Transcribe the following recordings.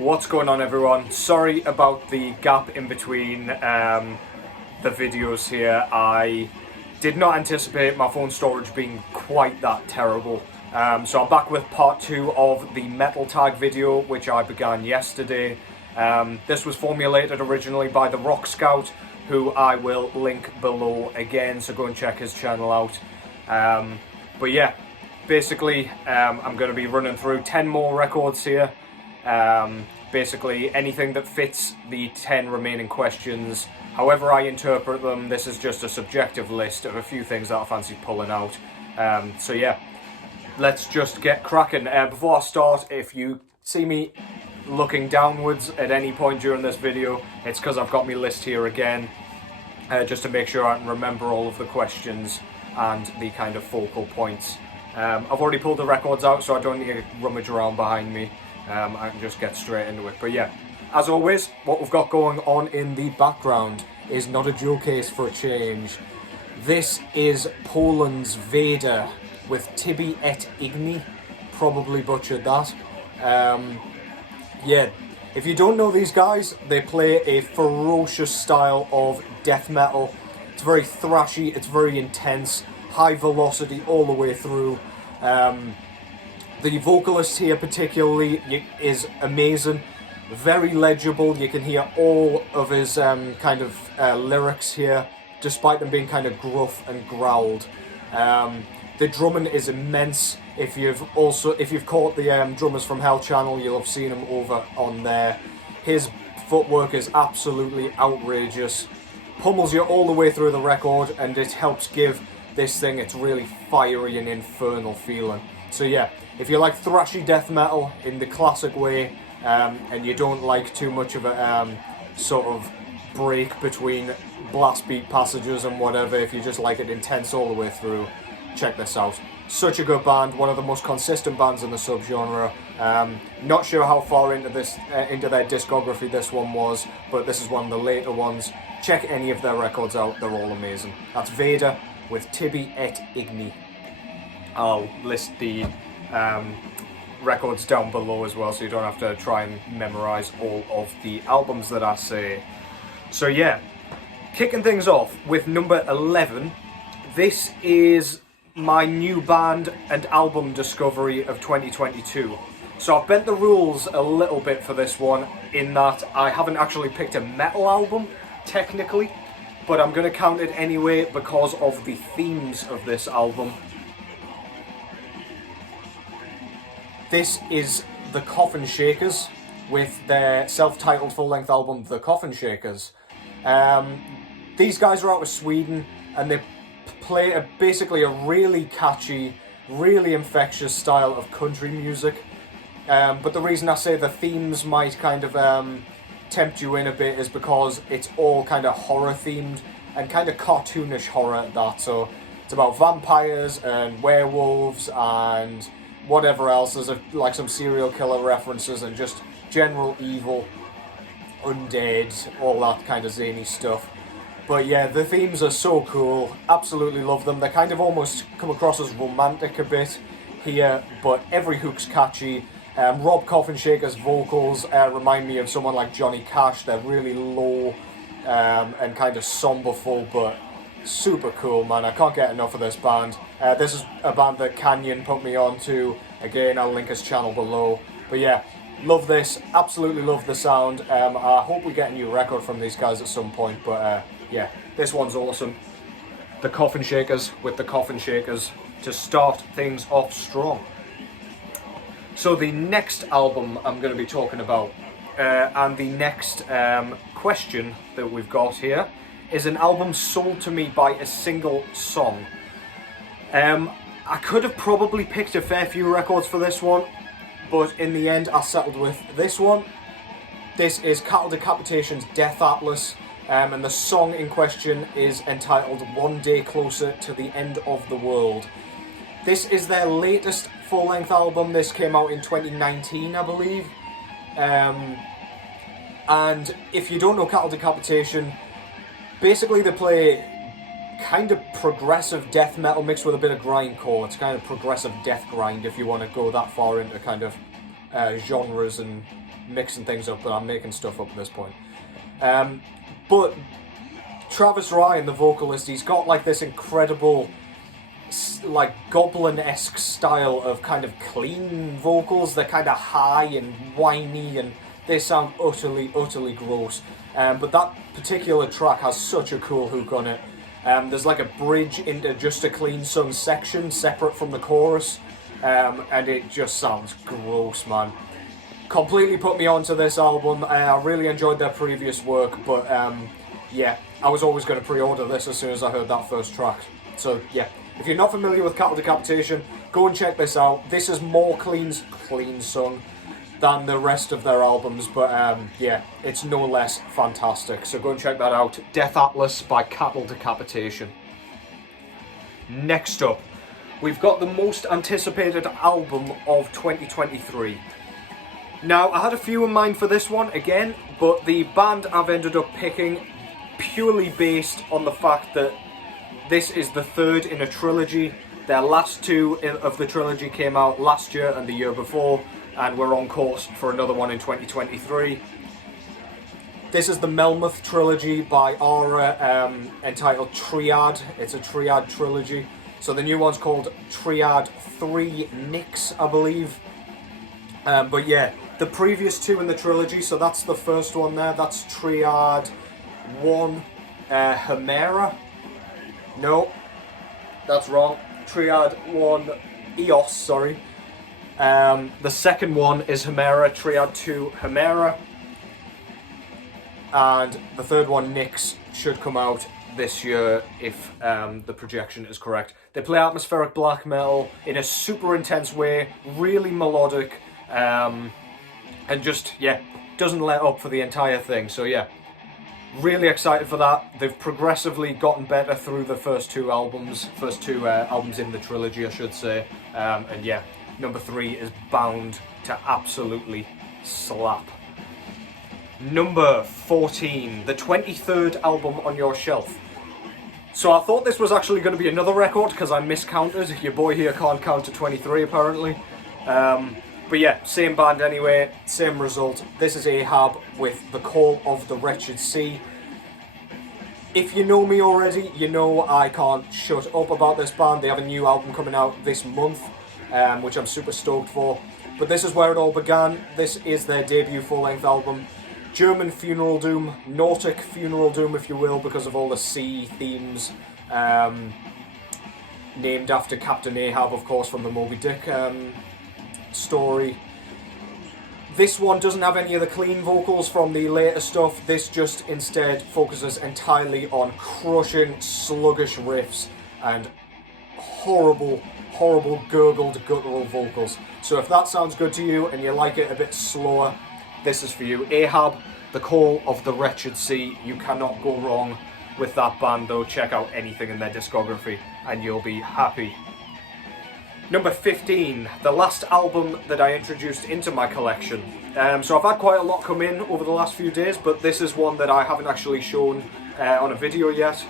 What's going on, everyone? Sorry about the gap in between the videos here. I did not anticipate my phone storage being quite that terrible. So I'm back with part 2 of the metal tag video, which I began yesterday. This was formulated originally by the Rock Scout, who I will link below again, so go and check his channel out. But yeah, basically I'm going to be running through 10 more records here. Basically anything that fits the 10 remaining questions. However I interpret them, this is just a subjective list of a few things that I fancy pulling out. So yeah, let's just get cracking. Before I start, if you see me looking downwards at any point during this video, it's because I've got my list here again, just to make sure I can remember all of the questions and the kind of focal points. I've already pulled the records out, so I don't need to rummage around behind me. I can just get straight into it. But yeah, as always, what we've got going on in the background is not a Joe case for a change. This is Poland's Vader with Tibi et Igni. Probably butchered that. Yeah, if you don't know these guys, they play a ferocious style of death metal. It's very thrashy, it's very intense, high velocity all the way through. The vocalist here particularly is amazing, very legible. You can hear all of his lyrics here, despite them being kind of gruff and growled. The drumming is immense. If you've caught the Drummers from Hell channel, you'll have seen him over on there. His footwork is absolutely outrageous. Pummels you all the way through the record, and it helps give this thing its really fiery and infernal feeling. So yeah, if you like thrashy death metal in the classic way, and you don't like too much of a sort of break between blast beat passages and whatever, if you just like it intense all the way through, check this out. Such a good band, one of the most consistent bands in the subgenre. Not sure how far into their discography this one was, but this is one of the later ones. Check any of their records out, they're all amazing. That's Vader with Tibi et Igni. I'll list the records down below as well, so you don't have to try and memorize all of the albums that I say. So yeah, kicking things off with number 11. This is my new band and album discovery of 2022. So I've bent the rules a little bit for this one, in that I haven't actually picked a metal album, technically, but I'm going to count it anyway because of the themes of this album. This is the Coffinshakers with their self-titled full-length album, The Coffinshakers. These guys are out of Sweden, and they play basically a really catchy, really infectious style of country music. But the reason I say the themes might kind of tempt you in a bit is because it's all kind of horror themed, and kind of cartoonish horror at that. So it's about vampires and werewolves and whatever else. There's like some serial killer references and just general evil, undead, all that kind of zany stuff. But yeah, the themes are so cool, absolutely love them. They kind of almost come across as romantic a bit here, but every hook's catchy. Rob Coffinshaker's vocals remind me of someone like Johnny Cash. They're really low and kind of somberful, but super cool, man. I can't get enough of this band. This is a band that Canyon put me on to. Again, I'll link his channel below. But yeah, love this, absolutely love the sound. I hope we get a new record from these guys at some point, but yeah, this one's awesome. The Coffinshakers with the Coffinshakers to start things off strong. So the next album I'm going to be talking about, and the next question that we've got here, is an album sold to me by a single song. I could have probably picked a fair few records for this one, but in the end I settled with this one. This is Cattle Decapitation's Death Atlas, and the song in question is entitled One Day Closer to the End of the World. This is their latest full-length album. This came out in 2019, I believe. And if you don't know Cattle Decapitation, basically they play kind of progressive death metal mixed with a bit of grindcore. It's kind of progressive death grind if you want to go that far into kind of genres and mixing things up, but I'm making stuff up at this point. But Travis Ryan, the vocalist, he's got like this incredible, like goblin-esque style of kind of clean vocals. They're kind of high and whiny, and they sound utterly, utterly gross. But that particular track has such a cool hook on it. There's like a bridge into just a clean sung section separate from the chorus, and it just sounds gross, man. Completely put me onto this album. I really enjoyed their previous work, but yeah, I was always going to pre-order this as soon as I heard that first track. So yeah, if you're not familiar with Cattle Decapitation, go and check this out. This is more clean sung than the rest of their albums, but yeah, it's no less fantastic. So go and check that out. Death Atlas by Cattle Decapitation. Next up, we've got the most anticipated album of 2023. Now, I had a few in mind for this one again, but the band I've ended up picking purely based on the fact that this is the third in a trilogy. Their last two of the trilogy came out last year and the year before, and we're on course for another one in 2023. This is the Melmoth trilogy by Aara, entitled Triade. It's a Triade trilogy. So the new one's called Triade III Nix, I believe. But yeah, the previous two in the trilogy, so that's the first one there, that's Triade I, Hemera. No, that's wrong. Triade I Eos, sorry. The second one is Hemera, Triade II Hemera. And the third one, Nix, should come out this year if the projection is correct. They play atmospheric black metal in a super intense way, really melodic, and just, yeah, doesn't let up for the entire thing. So yeah, really excited for that. They've progressively gotten better through the first two albums in the trilogy, I should say. And yeah, number 3 is bound to absolutely slap. Number 14, the 23rd album on your shelf. So I thought this was actually going to be another record because I miscounted. Your boy here can't count to 23 apparently. But yeah, same band anyway, same result. This is Ahab with The Call of the Wretched Sea. If you know me already, you know I can't shut up about this band. They have a new album coming out this month, which I'm super stoked for. But this is where it all began. This is their debut full-length album. German funeral doom, Nordic funeral doom if you will, because of all the sea themes. Named after Captain Ahab, of course, from the Moby Dick story. This one doesn't have any of the clean vocals from the later stuff. This just instead focuses entirely on crushing, sluggish riffs and horrible, horrible gurgled guttural vocals. So if that sounds good to you and you like it a bit slower, this is for you. Ahab, The Call of the Wretched Sea. You cannot go wrong with that band though. Check out anything in their discography and you'll be happy. Number 15, the last album that I introduced into my collection. So I've had quite a lot come in over the last few days, but this is one that I haven't actually shown on a video yet.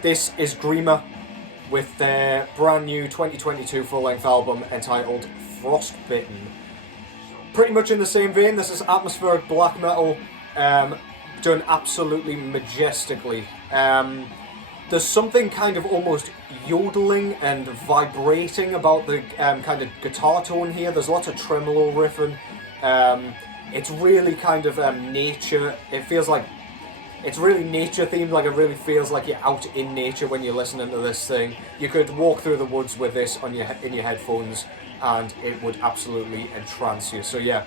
This is Grima with their brand new 2022 full-length album entitled Frostbitten. Pretty much in the same vein, this is atmospheric black metal, done absolutely majestically. There's something kind of almost yodeling and vibrating about the kind of guitar tone here. There's lots of tremolo riffing. It's really kind of nature. It feels like it's really nature themed. Like it really feels like you're out in nature when you're listening to this thing. You could walk through the woods with this on your headphones, and it would absolutely entrance you. So yeah,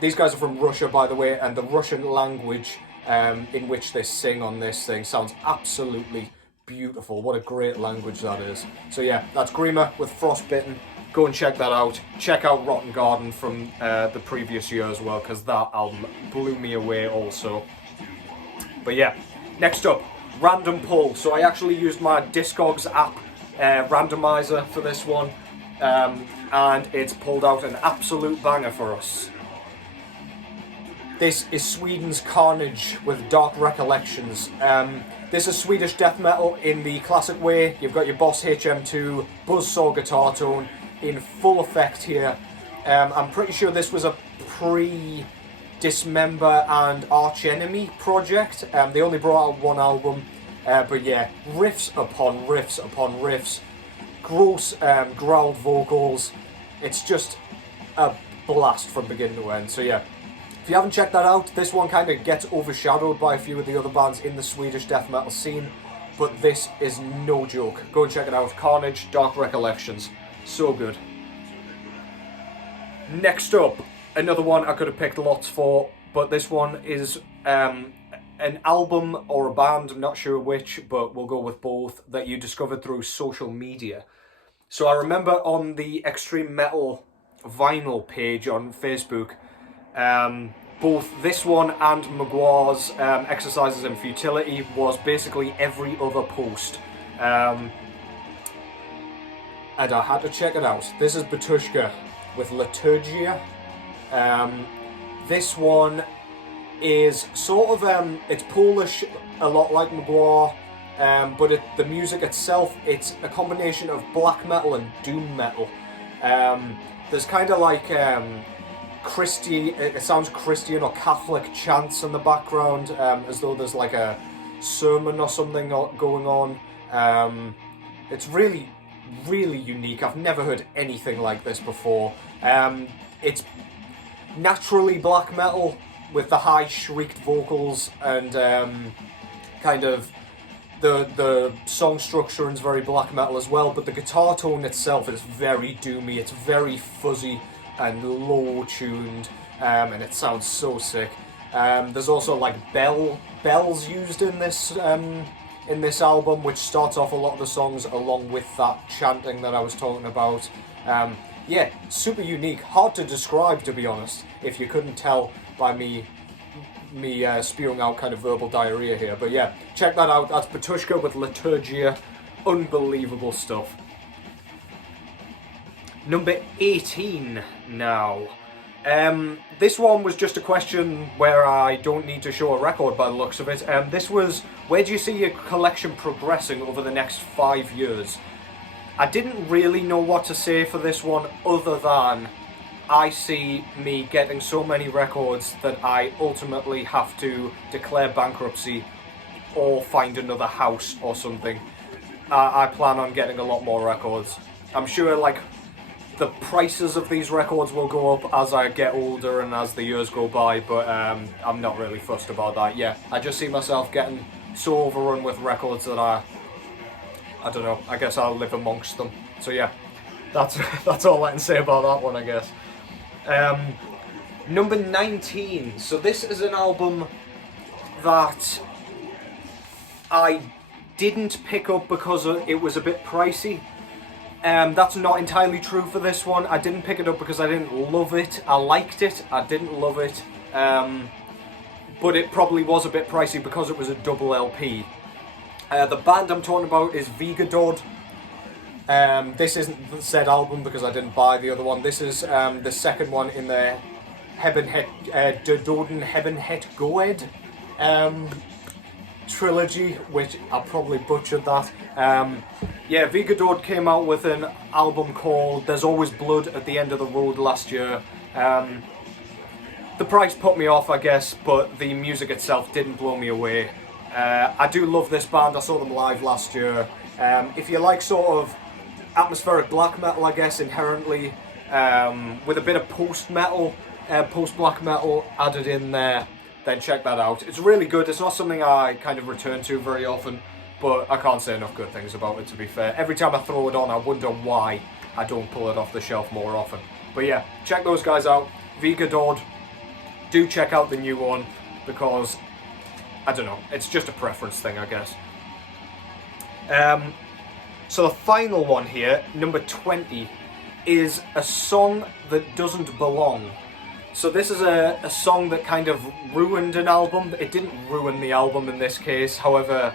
these guys are from Russia, by the way, and the Russian language in which they sing on this thing sounds absolutely beautiful. What a great language that is. So yeah, that's Grima with Frostbitten. Go and check that out. Check out Rotten Garden from the previous year as well, because that album blew me away also. But yeah, next up, Random Pull. So I actually used my Discogs app randomizer for this one, and it's pulled out an absolute banger for us. This is Sweden's Carnage with Dark Recollections. This is Swedish death metal in the classic way. You've got your Boss HM2 buzzsaw guitar tone in full effect here. I'm pretty sure this was a pre-Dismember and Arch Enemy project. They only brought out one album, but yeah, riffs upon riffs upon riffs, gross growled vocals. It's just a blast from beginning to end. So yeah, if you haven't checked that out, this one kind of gets overshadowed by a few of the other bands in the Swedish death metal scene, but this is no joke. Go and check it out. Carnage, Dark Recollections. So good. Next up, another one I could have picked lots for, but this one is an album or a band, I'm not sure which, but we'll go with both, that you discovered through social media. So I remember on the Extreme Metal vinyl page on Facebook, both this one and Mgła's Exercises in Futility was basically every other post. And I had to check it out. This is Batushka with Litourgiya. This one is sort of, it's Polish, a lot like Mgła, but the music itself, it's a combination of black metal and doom metal. There's kind of like it sounds Christian or Catholic chants in the background, as though there's like a sermon or something going on. It's really, really unique. I've never heard anything like this before. It's naturally black metal with the high shrieked vocals, and kind of the song structure is very black metal as well, but the guitar tone itself is very doomy. It's very fuzzy and low tuned, and it sounds so sick. There's also like bells used in this album, which starts off a lot of the songs along with that chanting that I was talking about. Yeah, super unique, hard to describe, to be honest, if you couldn't tell by me spewing out kind of verbal diarrhea here. But yeah, check that out. That's Batushka with Litourgiya. Unbelievable stuff. Number 18 now. This one was just a question where I don't need to show a record by the looks of it. This was, where do you see your collection progressing over the next 5 years? I didn't really know what to say for this one, other than I see me getting so many records that I ultimately have to declare bankruptcy or find another house or something. I plan on getting a lot more records. I'm sure like the prices of these records will go up as I get older and as the years go by, but I'm not really fussed about that. Yeah, I just see myself getting so overrun with records that I don't know, I guess I'll live amongst them. So yeah, that's all I can say about that one, I guess. Number 19. So this is an album that I didn't pick up because it was a bit pricey. That's not entirely true for this one. I didn't pick it up because I didn't love it. I liked it, I didn't love it. But it probably was a bit pricey because it was a double LP. The band I'm talking about is Wiegedood. This isn't the said album because I didn't buy the other one. This is the second one in the Doden Goed trilogy, which I probably butchered that. Yeah, Wiegedood came out with an album called There's Always Blood at the End of the Road last year. The price put me off, I guess, but the music itself didn't blow me away. I do love this band. I saw them live last year. If you like sort of atmospheric black metal, I guess, inherently, with a bit of post-metal, post-black metal added in there, then check that out. It's really good. It's not something I kind of return to very often, but I can't say enough good things about it, to be fair. Every time I throw it on, I wonder why I don't pull it off the shelf more often. But yeah, check those guys out. Wiegedood. Do check out the new one, because I don't know, it's just a preference thing, I guess. So the final one here, number 20, is a song that doesn't belong. So this is a song that kind of ruined an album. It didn't ruin the album in this case, however,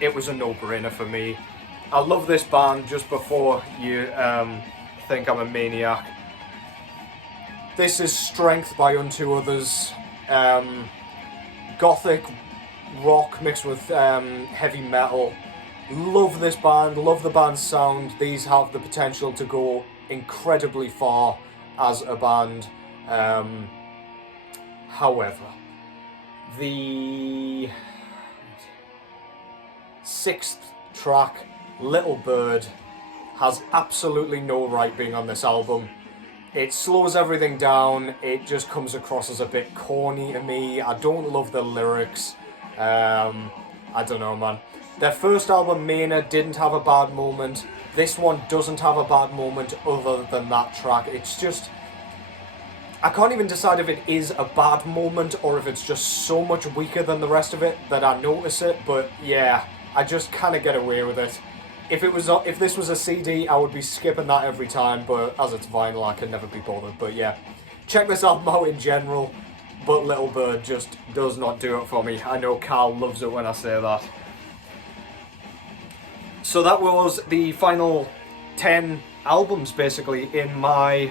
it was a no-brainer for me. I love this band, just before you think I'm a maniac. This is Strength by Unto Others. Gothic rock mixed with heavy metal. Love this band, love the band's sound. These have the potential to go incredibly far. as a band. However, the 6th track, Little Bird, has absolutely no right being on this album. It slows everything down, it just comes across as a bit corny to me. I don't love the lyrics. I don't know, man. Their first album, Mena, didn't have a bad moment. This one doesn't have a bad moment other than that track. It's just... I can't even decide if it is a bad moment or if it's just so much weaker than the rest of it that I notice it, but yeah, I just kind of get away with it. If this was a CD, I would be skipping that every time, but as it's vinyl, I can never be bothered. But yeah, check this album out in general, but Little Bird just does not do it for me. I know Carl loves it when I say that. So that was the final 10 albums, basically, in my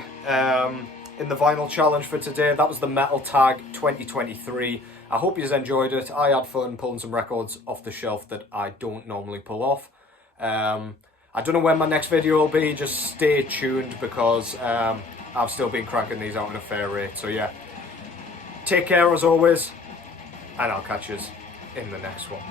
in the vinyl challenge for today. That was the Metal Tag 2023. I hope you enjoyed it. I had fun pulling some records off the shelf that I don't normally pull off. I don't know when my next video will be, just stay tuned because I've still been cranking these out at a fair rate. So yeah, take care as always, and I'll catch you in the next one.